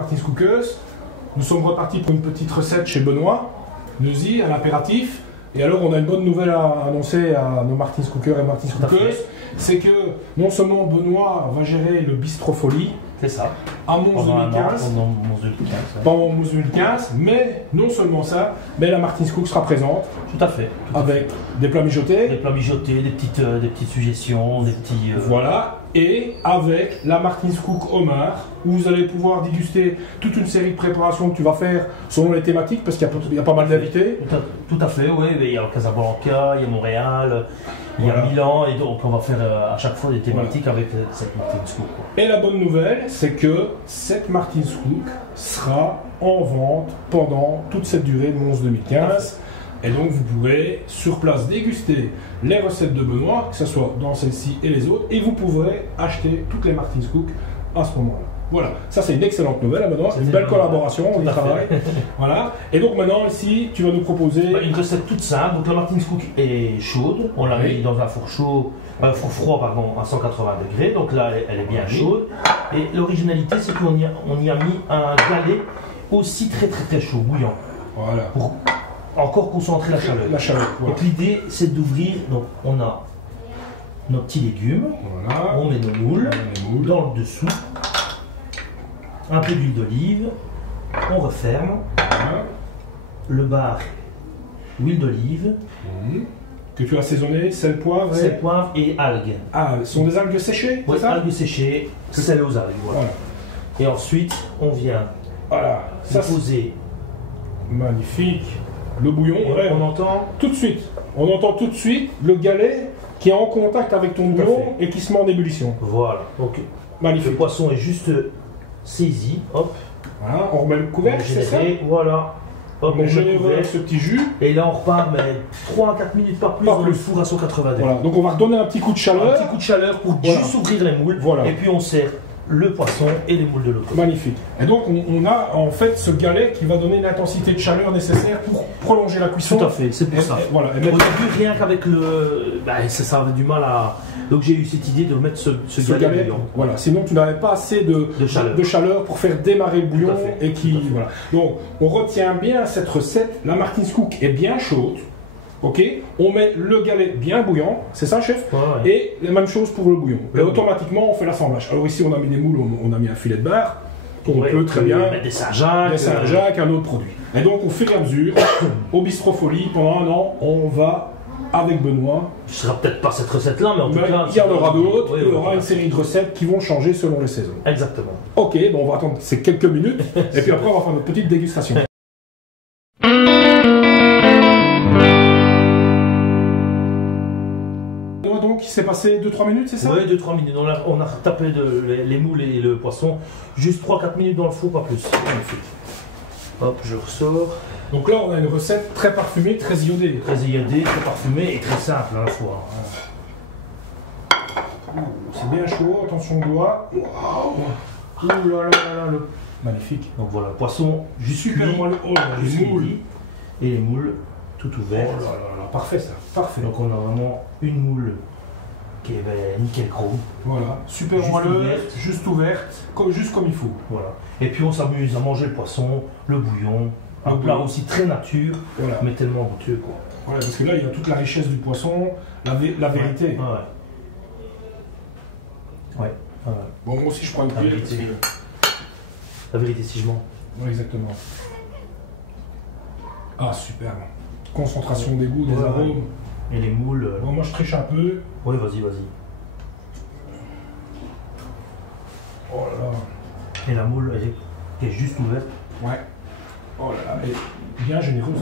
Martin's Cookers. Nous sommes repartis pour une petite recette chez Benoît, Neuzy, à l'impératif. Et alors, on a une bonne nouvelle à annoncer à nos Martin's Cookers et Martin's Cookers. C'est que non seulement Benoît va gérer le Bistro Folie. C'est ça. À Mons 2015. Pendant Mons 2015. Mais non seulement ça, mais la Martin's Cook sera présente. Tout à fait. Avec des plats mijotés. Des plats mijotés, des petites suggestions, des petits. Voilà. Et avec la Martin's Cook Homard, où vous allez pouvoir déguster toute une série de préparations que tu vas faire selon les thématiques, parce qu'il y a pas mal d'invités. Tout à fait, oui. Il y a Casablanca, il y a Montréal, il y a Milan, et donc on va faire à chaque fois des thématiques avec cette Martin's Cook. Et la bonne nouvelle, c'est que cette Martin's Cook sera en vente pendant toute cette durée de Mons 2015. Et donc vous pourrez sur place déguster les recettes de Benoît, que ce soit dans celle-ci et les autres, et vous pourrez acheter toutes les Martin's Cook à ce moment-là. Voilà, ça c'est une excellente nouvelle, Benoît, une belle collaboration, on y travaille. Voilà, et donc maintenant ici tu vas nous proposer une recette toute simple. Donc la Martin's Cook est chaude, on l'a mis dans un four chaud, four froid pardon, à 180 degrés, donc là elle est bien chaude. Et l'originalité c'est qu'on y a mis un galet aussi très chaud, bouillant. Voilà. Pour encore concentrer la chaleur. Voilà. Donc l'idée c'est d'ouvrir, donc on a nos petits légumes, voilà. On met nos moules dans le dessous, un peu d'huile d'olive, on referme, voilà. Le bar, huile d'olive, que tu as assaisonné, sel, poivre et algues. Ah, ce sont des algues séchées? Oui, algues séchées, sel aux algues. Voilà. Et ensuite on vient poser. Magnifique. Le bouillon, on entend tout de suite. On entend tout de suite le galet qui est en contact avec ton bouillon et qui se met en ébullition. Voilà. Donc magnifique. Le poisson est juste saisi. Hop. Voilà. On remet le couvercle, c'est ça? Voilà. Hop, on génère avec ce petit jus. Et là on repart, mais 3 à 4 minutes par plus dans le four à 180 degrés. Voilà. Donc on va redonner un petit coup de chaleur. Un petit coup de chaleur pour juste ouvrir les moules. Voilà. Et puis on sert le poisson et les moules de l'autre. Magnifique. Et donc on a en fait ce galet qui va donner une intensité de chaleur nécessaire pour prolonger la cuisson. Tout à fait, c'est pour ça. Voilà. Au début, rien qu'avec le... ça avait du mal à... Donc j'ai eu cette idée de mettre ce galet bouillant. Voilà. Sinon tu n'avais pas assez de chaleur pour faire démarrer le bouillon et qui... Voilà. Donc on retient bien cette recette. La Martin's Cook est bien chaude. Ok, on met le galet bien bouillant, c'est ça, chef? Et la même chose pour le bouillon. Et automatiquement, on fait l'assemblage. Alors ici, on a mis des moules, on a mis un filet de bar. On peut très bien mettre des Saint-Jacques, un autre produit. Et donc, au fur et à mesure, au Bistro Folie, pendant un an, on va avec Benoît. Ce sera peut-être pas cette recette-là, mais en tout cas, il y en aura d'autres. Il y aura une série de recettes qui vont changer selon les saisons. Exactement. Ok, bon, on va attendre ces quelques minutes, et puis après, on va faire notre petite dégustation. Donc il s'est passé 2-3 minutes, c'est ça? Oui, 2-3 minutes. On a tapé les moules et le poisson. Juste 3-4 minutes dans le four, pas plus. Magnifique. Hop, je ressors. Donc là, on a une recette très parfumée, très iodée. Très iodée, très parfumée et très simple à la fois. C'est bien chaud, attention au doigt. Ouh là là là là. Magnifique. Donc voilà, le poisson juste super moelleux. Oh là, les moules. Et les moules tout ouvertes. Oh là là là, parfait ça, parfait. Donc on a vraiment une moule qui est nickel chrome. Voilà, super moelleux, juste ouverte, juste comme il faut. Voilà. Et puis on s'amuse à manger le poisson, le bouillon, un plat aussi très nature, mais tellement goûteux quoi. Voilà, parce que là il y a toute la richesse du poisson, la vérité. Ouais. Bon, moi aussi je prends une cuillère. La vérité si je mens. Oui, exactement. Ah, super. Concentration des goûts, des arômes. Et les moules. Bon, moi je triche un peu. Oui, vas-y. Oh là là. Et la moule, elle est juste ouverte. Ouais. Oh là là. Et bien généreuse.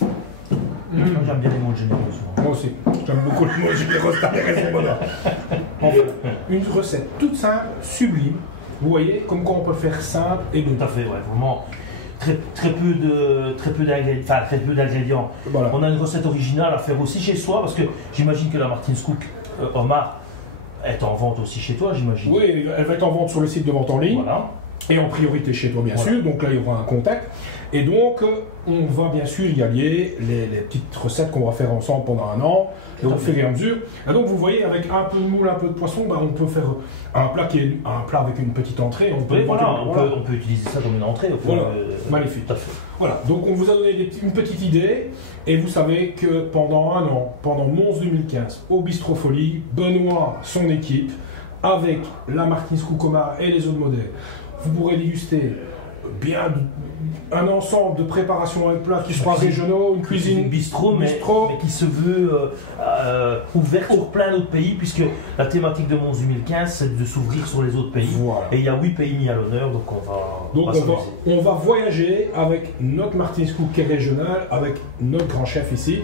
J'aime bien les moules généreuses. Moi aussi. J'aime beaucoup les moules généreuses. T'as raison, voilà. Enfin, une recette toute simple, sublime. Vous voyez, comme quoi on peut faire simple et bon. Tout à fait, ouais, vraiment. Très peu d'ingrédients. Voilà. On a une recette originale à faire aussi chez soi, parce que j'imagine que la Martin's Cook Homard est en vente aussi chez toi, j'imagine. Oui, elle va être en vente sur le site de vente en ligne. Voilà. Et en priorité chez toi, bien sûr. Donc là, il y aura un contact. Et donc, on va bien sûr y allier les petites recettes qu'on va faire ensemble pendant un an, et au fur et à mesure. Et donc, vous voyez, avec un peu de moule, un peu de poisson, bah, on peut faire un plat avec une petite entrée. On peut utiliser ça comme une entrée. Voilà, magnifique. Tout à fait. Voilà, donc on vous a donné une petite idée, et vous savez que pendant un an, pendant Mons 2015, au Bistro Folie, Benoît, son équipe, avec la Martins Cook-Omar et les autres modèles, vous pourrez déguster bien un ensemble de préparations et plats qui soient régionaux, une cuisine bistrot, mais qui se veut ouverte sur plein d'autres pays, puisque la thématique de Mons 2015 c'est de s'ouvrir sur les autres pays. Voilà. Et il y a 8 pays mis à l'honneur, donc on va voyager avec notre Martins Cook qui est régional, avec notre grand chef ici,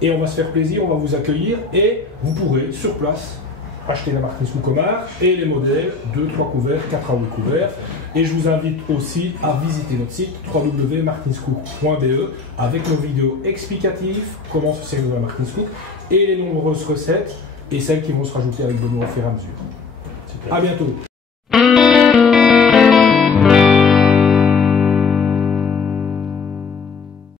et on va se faire plaisir, on va vous accueillir, et vous pourrez sur place acheter la Martins Cook-Omar et les modèles 2-3 couverts, 4 à 8 couverts. Et je vous invite aussi à visiter notre site www.martinscook.be avec nos vidéos explicatives, comment se servir la Martins Cook et les nombreuses recettes et celles qui vont se rajouter avec Benoît au fur et à mesure. Super. À bientôt.